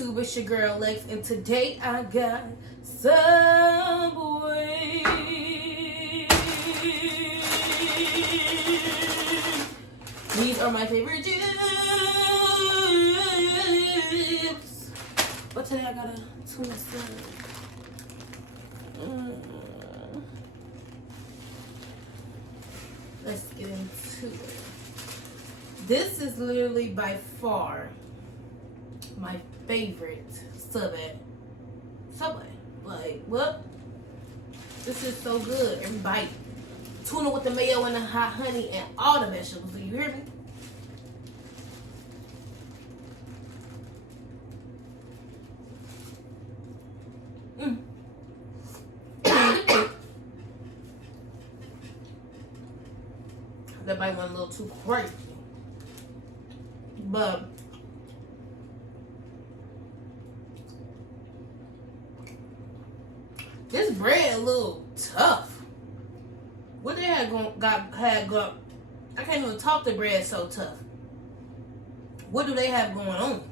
YouTube? It's your girl Lex, and today I got Subway. These are my favorite chips. But today I got a tuna salad. Let's get into it. This is literally by far my favorite Subway. Like, what? This is so good. Every bite. Tuna with the mayo and the hot honey and all the vegetables. Do you hear me? That bite went a little too crazy. But this bread a little tough. What they had going? I can't even talk. The bread so tough. What do they have going on?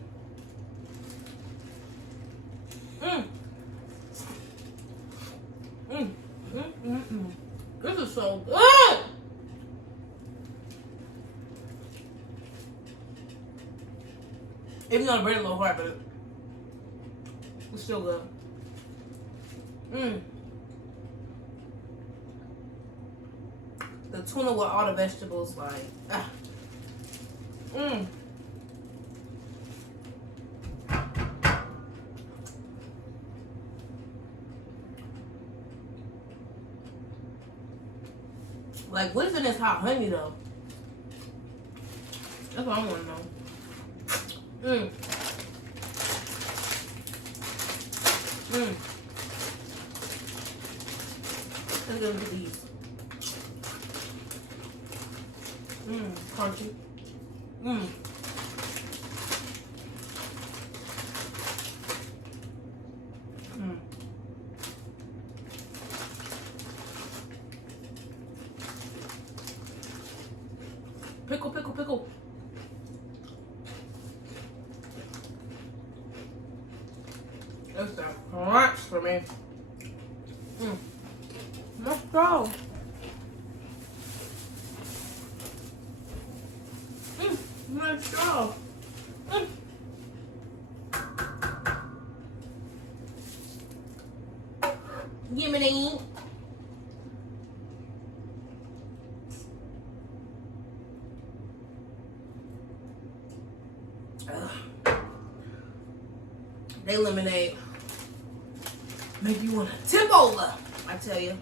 This is so good. Even though the bread is a little hard, but it's still good. The tuna with all the vegetables, like, Like, what's in this hot honey, though? That's what I want to know. Let's go with these. Crunchy. Pickle, pickle, pickle. That's the crunch for me. Let's go. Let's go. Give me the. They lemonade make you want to tip over, I tell you.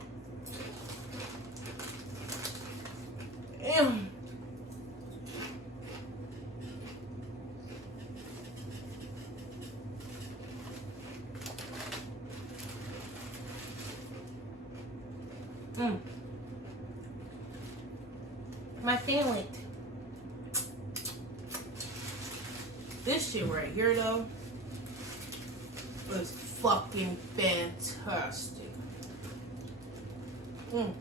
My family. This shit right here, though, is fucking fantastic. I'm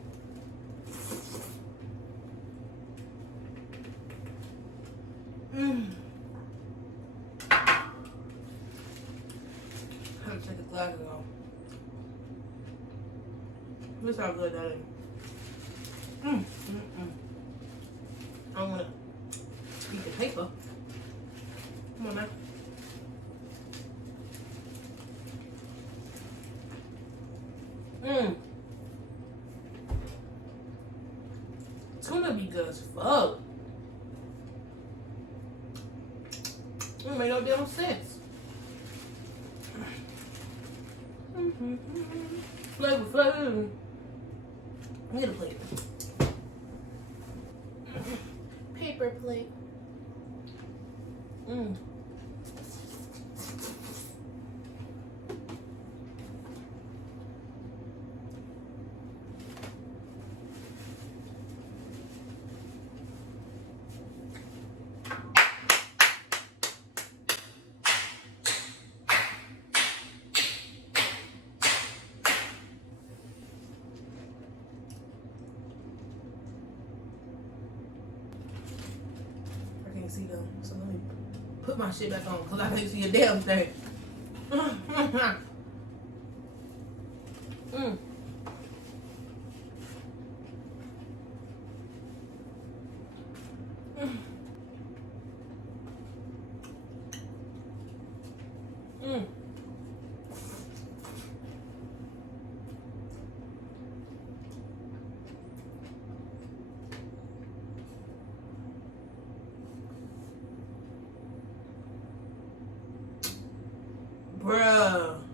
gonna take the glasses off. This how good that is. I want to eat the paper. Come on, man. Tuna be good as fuck. It make no damn sense. Flavor food. Need a plate. Paper plate. See them, so let me put my shit back on because I can't see a damn thing. Mm. Mm. Bruh.